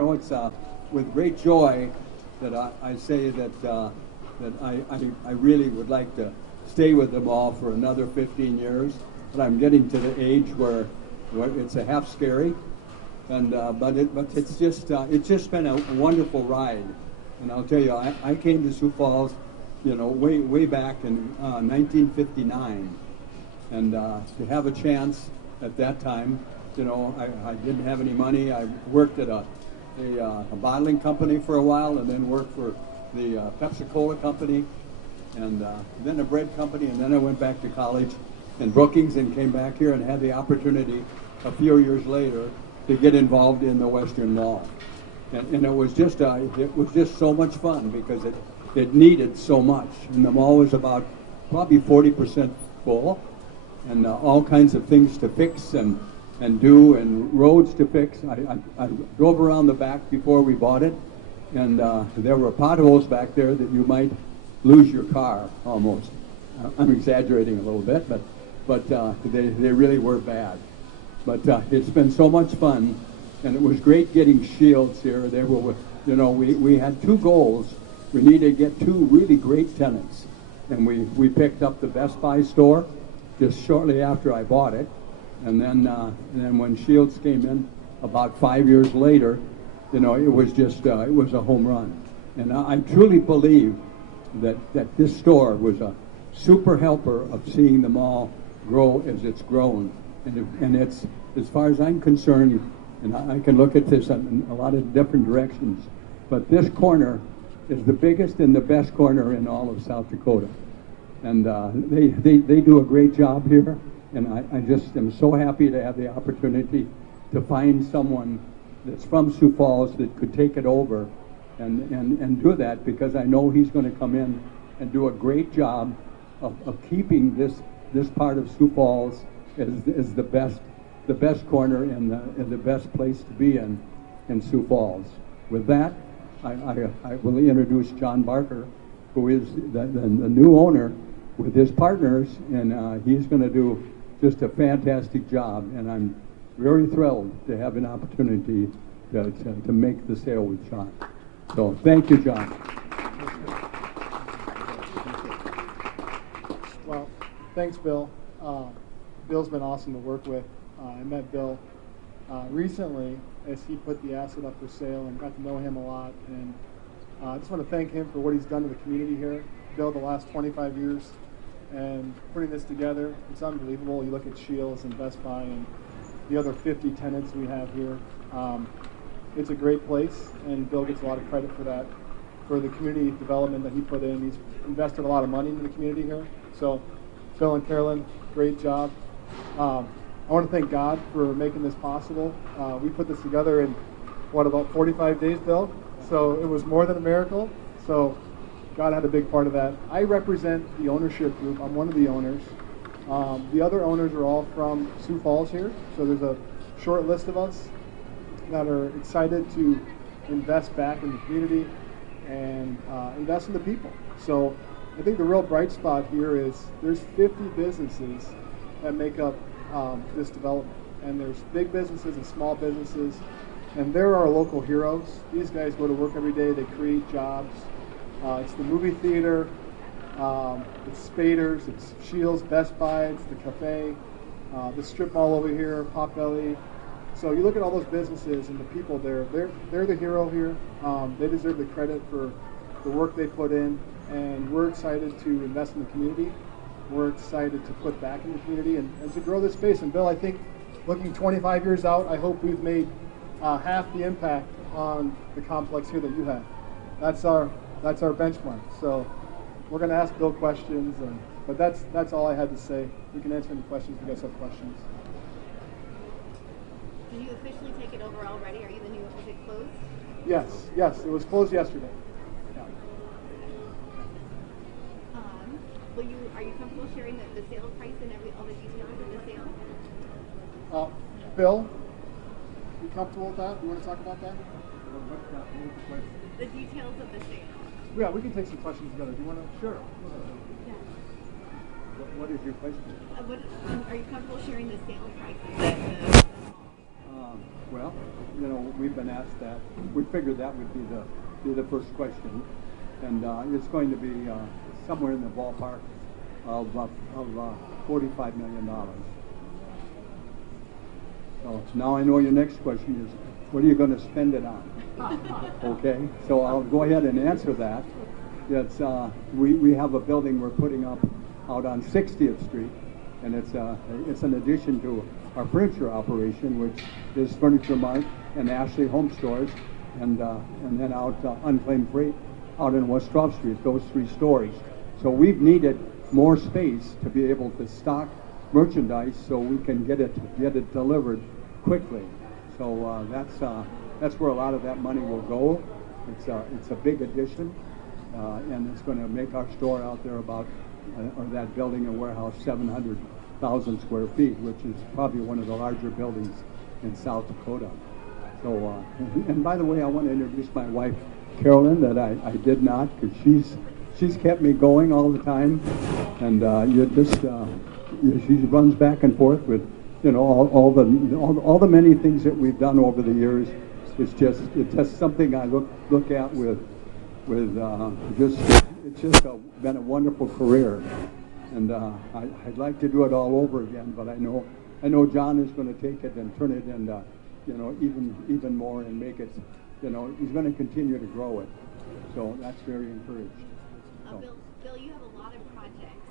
it's with great joy that I say that I really would like to stay with the mall for another 15 years. But I'm getting to the age where it's a half scary, and but it's just been a wonderful ride. And I'll tell you, I came to Sioux Falls, way back in 1959, and to have a chance at that time, I didn't have any money. I worked at a bottling company for a while, and then worked for the Pepsi-Cola company, and then a bread company, and then I went back to college in Brookings and came back here and had the opportunity a few years later to get involved in the Western Mall. And it was just so much fun because it needed so much. And the mall was about probably 40% full, and all kinds of things to fix and do, and roads to fix. I drove around the back before we bought it, and there were potholes back there that you might lose your car almost. I'm exaggerating a little bit, but they really were bad. But it's been so much fun, and it was great getting Shields here. They were, we had two goals. We needed to get two really great tenants, and we picked up the Best Buy store just shortly after I bought it, and then when Shields came in about 5 years later, it was it was a home run. And I truly believe that this store was a super helper of seeing the mall grow as it's grown. And it's, as far as I'm concerned, and I can look at this in a lot of different directions, but this corner is the biggest and the best corner in all of South Dakota. And they do a great job here, and I just am so happy to have the opportunity to find someone that's from Sioux Falls that could take it over and do that, because I know he's going to come in and do a great job of keeping this part of Sioux Falls is the best corner and the best place to be in Sioux Falls. With that, I will introduce John Barker, who is the new owner with his partners, and he's going to do just a fantastic job. And I'm very thrilled to have an opportunity to make the sale with John. So thank you, John. Well, thanks, Bill. Bill's been awesome to work with. I met Bill recently as he put the asset up for sale and got to know him a lot. And I just want to thank him for what he's done to the community here. Bill, the last 25 years and putting this together, it's unbelievable. You look at Shields and Best Buy and the other 50 tenants we have here. It's a great place, and Bill gets a lot of credit for that, for the community development that he put in. He's invested a lot of money into the community here. So Bill and Carolyn, great job. I want to thank God for making this possible. We put this together in, about 45 days, Bill? So it was more than a miracle. So God had a big part of that. I represent the ownership group. I'm one of the owners. The other owners are all from Sioux Falls here. So there's a short list of us that are excited to invest back in the community and invest in the people. So I think the real bright spot here is there's 50 businesses that make up this development. And there's big businesses and small businesses. And they're our local heroes. These guys go to work every day. They create jobs. It's the movie theater. It's Spaders. It's Shields, Best Buy. It's the cafe. The strip mall over here, Potbelly. So you look at all those businesses and the people there. They're the hero here. They deserve the credit for the work they put in. And we're excited to invest in the community. We're excited to put back in the community and to grow this space. And Bill, I think looking 25 years out, I hope we've made half the impact on the complex here that you have. That's our benchmark. So we're going to ask Bill questions, but that's all I had to say. We can answer any questions if you guys have questions. Can you officially take it over already? Are you the new? Is it closed? Yes, it was closed yesterday. Yeah. Are you comfortable sharing the sale price and all the details of the sale? Bill, you comfortable with that? You want to talk about that? The details of the sale. Yeah, we can take some questions together. Do you want to? Sure. Yeah. What is your question? Are you comfortable sharing the sale prices? Well, you know, we've been asked that. We figured that would be the first question, and it's going to be somewhere in the ballpark of $45 million. So now I know your next question is, what are you going to spend it on? Okay, so I'll go ahead and answer that. It's, we have a building we're putting up out on 60th Street, and it's an addition to our furniture operation, which is Furniture Mart and Ashley Home Stores, and then out Unclaimed Freight out in West 12th Street, those 3 stores. So we've needed more space to be able to stock merchandise so we can get it delivered quickly. So that's where a lot of that money will go. It's a big addition, and it's going to make our store out there about, or that building and warehouse, 700,000 square feet, which is probably one of the larger buildings in South Dakota. So, and by the way, I want to introduce my wife, Carolyn, that I did not, because she's kept me going all the time, and she runs back and forth with, you know, all the many things that we've done over the years. It's just something I look at with it's just been a wonderful career, and I'd like to do it all over again. But I know John is going to take it and turn it into, you know, even more, and make it, you know, he's going to continue to grow it. So that's very encouraged. So. Bill, you have a lot of projects.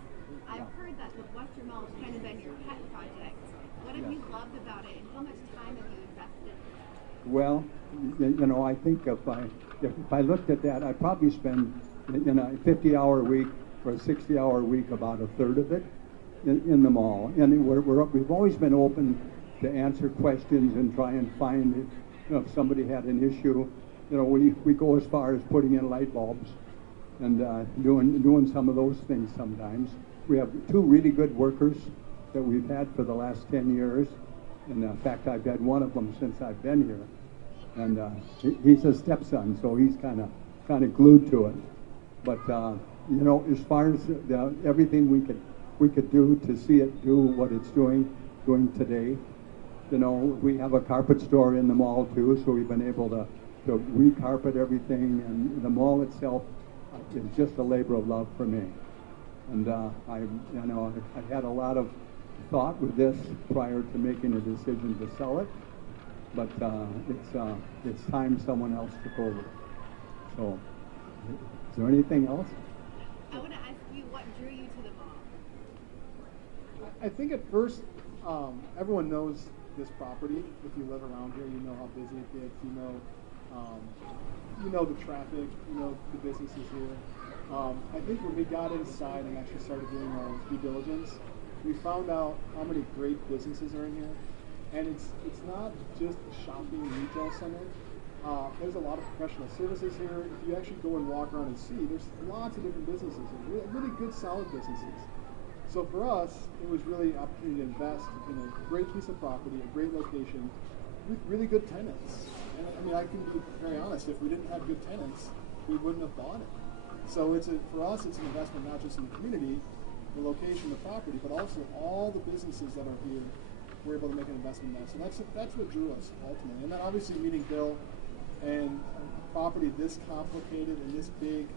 I've heard that the Western Mall has kind of been your pet project. What have you loved about it, and how much time have you invested? Well, you know, I think if I looked at that, I'd probably spend, you know, a 50-hour week or a 60-hour week, about a third of it in the mall. And we've always been open to answer questions and try and find, you know, if somebody had an issue. You know, we go as far as putting in light bulbs and doing some of those things sometimes. We have 2 really good workers that we've had for the last 10 years. And in fact, I've had one of them since I've been here. And he's a stepson, so he's kind of glued to it. But you know, as far as everything we could do to see it do what it's doing today, you know, we have a carpet store in the mall too, so we've been able to recarpet everything, and the mall itself is just a labor of love for me. And I've had a lot of thought with this prior to making a decision to sell it, but it's time someone else took over. So, is there anything else? I want to ask you, what drew you to the mall? I think at first, everyone knows this property. If you live around here, you know how busy it gets. You know the traffic. You know the businesses here. I think when we got inside and actually started doing our due diligence, we found out how many great businesses are in here, and it's not just a shopping retail center. There's a lot of professional services here. If you actually go and walk around and see, there's lots of different businesses here, really good, solid businesses. So for us, it was really an opportunity to invest in a great piece of property, a great location, with really good tenants. And I mean, I can be very honest, if we didn't have good tenants, we wouldn't have bought it. So for us, it's an investment not just in the community, the location, the property, but also all the businesses that are here. We're able to make an investment in that. So that's what drew us ultimately. And then obviously meeting Bill, and a property this complicated and this big.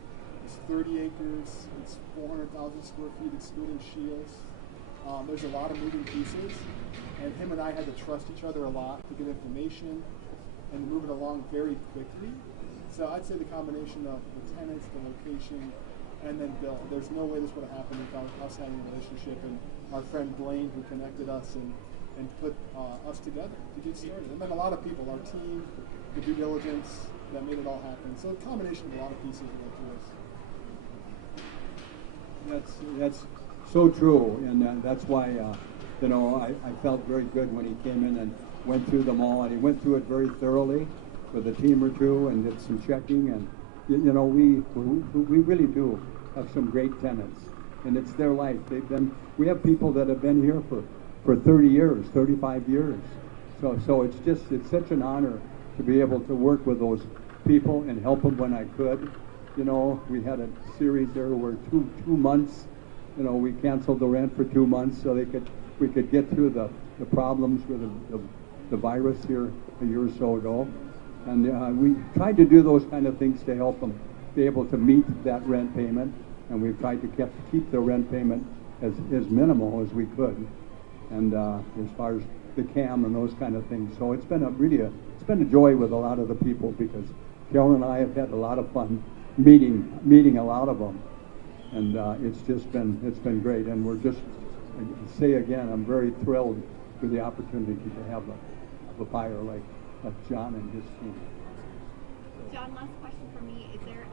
It's 30 acres. It's 400,000 square feet, excluding Shields. There's a lot of moving pieces, and him and I had to trust each other a lot to get information and to move it along very quickly. So I'd say the combination of the tenants, the location, and then Bill. There's no way this would have happened without us having a relationship, and our friend Blaine, who connected us and put us together to get started. And then a lot of people, our team, the due diligence that made it all happen. So a combination of a lot of pieces led to us. That's so true, and that's why you know, I felt very good when he came in and went through the mall, and he went through it very thoroughly with a team or two and did some checking, and you know, we really do have some great tenants, and it's their life. We have people that have been here for 30 years, 35 years. So it's such an honor to be able to work with those people and help them when I could. You know, we had a series there where two months, you know, we canceled the rent for 2 months so we could get through the problems with the virus here a year or so ago. And we tried to do those kind of things to help them be able to meet that rent payment. And we've tried to keep the rent payment as minimal as we could. And as far as the CAM and those kind of things. So it's been it's been a joy with a lot of the people, because Carolyn and I have had a lot of fun meeting a lot of them. And it's been great. And we're just, I say again, I'm very thrilled with the opportunity to have a buyer like John and his team. John, last question for me. Is there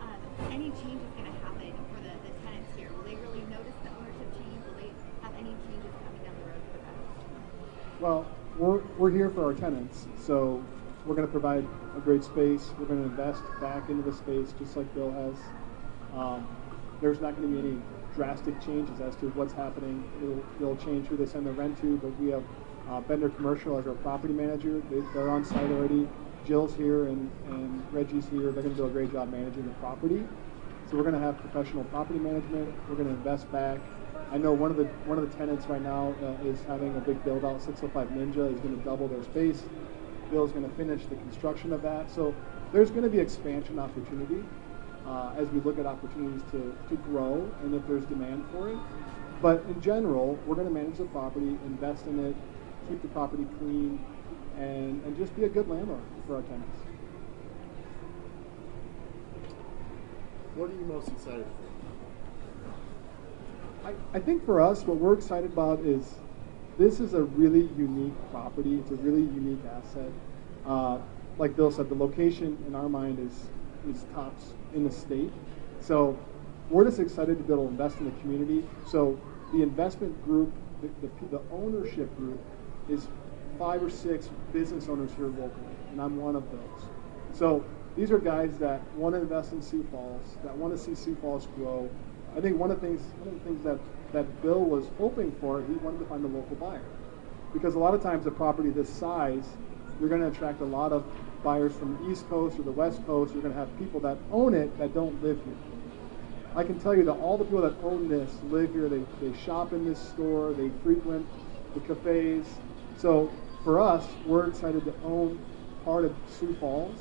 any changes going to happen for the tenants here? Will they really notice the ownership change? Will they have any changes coming down the road for them? Well, we're here for our tenants, so we're going to provide a great space. We're going to invest back into the space, just like Bill has. There's not going to be any drastic changes as to what's happening. It'll change who they send the rent to, but we have Bender Commercial as our property manager. They're on site already. Jill's here and Reggie's here. They're going to do a great job managing the property. So we're going to have professional property management. We're going to invest back. I know one of the tenants right now is having a big build out. 605 Ninja is going to double their space. Bill's going to finish the construction of that. So there's going to be expansion opportunity as we look at opportunities to grow and if there's demand for it. But in general, we're going to manage the property, invest in it, keep the property clean, and just be a good landlord for our tenants. What are you most excited for? I think for us, what we're excited about is this is a really unique property. It's a really unique asset. Like Bill said, the location in our mind is tops in the state. So we're just excited to be able to invest in the community. So the investment group, the ownership group is 5 or 6 business owners here locally, and I'm one of those. So these are guys that want to invest in Sioux Falls, that want to see Sioux Falls grow. I think one of the things that Bill was hoping for, he wanted to find a local buyer. Because a lot of times a property this size, you're going to attract a lot of buyers from the East Coast or the West Coast. You're going to have people that own it that don't live here. I can tell you that all the people that own this live here. They shop in this store. They frequent the cafes. So for us, we're excited to own part of Sioux Falls,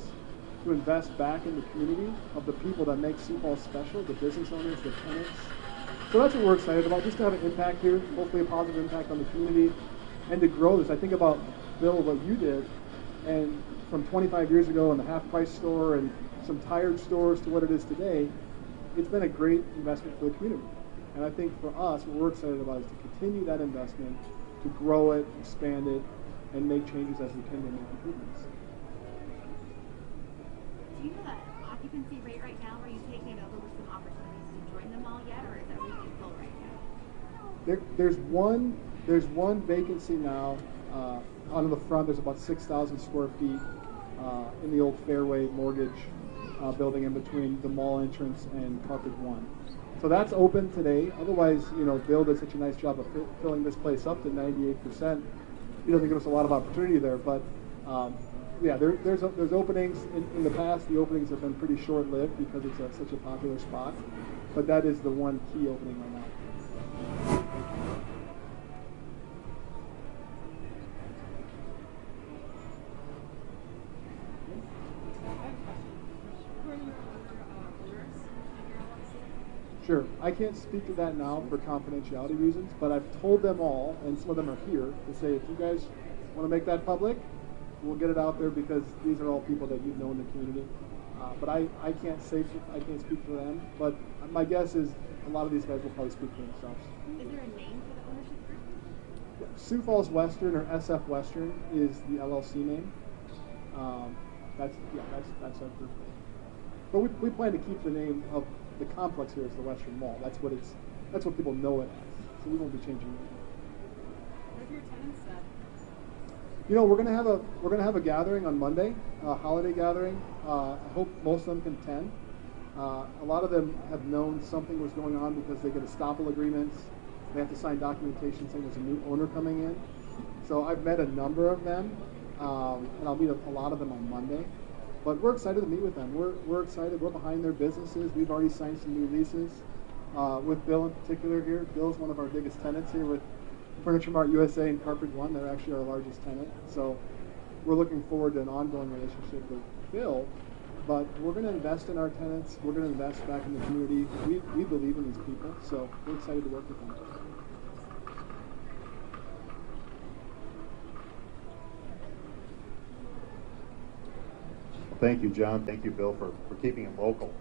to invest back in the community of the people that make Sioux Falls special, the business owners, the tenants. So that's what we're excited about, just to have an impact here, hopefully a positive impact on the community, and to grow this. I think about, Bill, what you did, and from 25 years ago in the half-price store and some tired stores to what it is today, it's been a great investment for the community. And I think for us, what we're excited about is to continue that investment, to grow it, expand it, and make changes as we can to make improvements. Do you know the occupancy rate right now? Are you taking it over with some opportunities to join them all yet, or is everything full right now? There's one vacancy now on the front. There's about 6,000 square feet in the old Fairway Mortgage building in between the mall entrance and Carpet One. So that's open today. Otherwise, Bill did such a nice job of filling this place up to 98%. He doesn't give us a lot of opportunity there, but yeah, there's openings. In the past, the openings have been pretty short-lived because it's such a popular spot, but that is the one key opening right now. Sure. I can't speak to that now for confidentiality reasons, but I've told them all, and some of them are here, to say if you guys want to make that public, we'll get it out there, because these are all people that you've known in the community. But I can't speak for them, but my guess is a lot of these guys will probably speak for themselves. Is there a name for the ownership group? Sioux Falls Western, or SF Western, is the LLC name. That's our group. But we plan to keep the name of the complex here as the Western Mall. That's what people know it as. So we won't be changing it. What have your tenants said? We're gonna have a gathering on Monday, a holiday gathering. I hope most of them can attend. A lot of them have known something was going on because they get estoppel agreements. They have to sign documentation saying there's a new owner coming in. So I've met a number of them, and I'll meet a lot of them on Monday. But we're excited to meet with them. We're excited. We're behind their businesses. We've already signed some new leases with Bill in particular here. Bill's one of our biggest tenants here with Furniture Mart USA and Carpet One. They're actually our largest tenant. So we're looking forward to an ongoing relationship with Bill. But we're going to invest in our tenants. We're going to invest back in the community. We believe in these people, so we're excited to work with them. Thank you, John. Thank you, Bill, for keeping it local.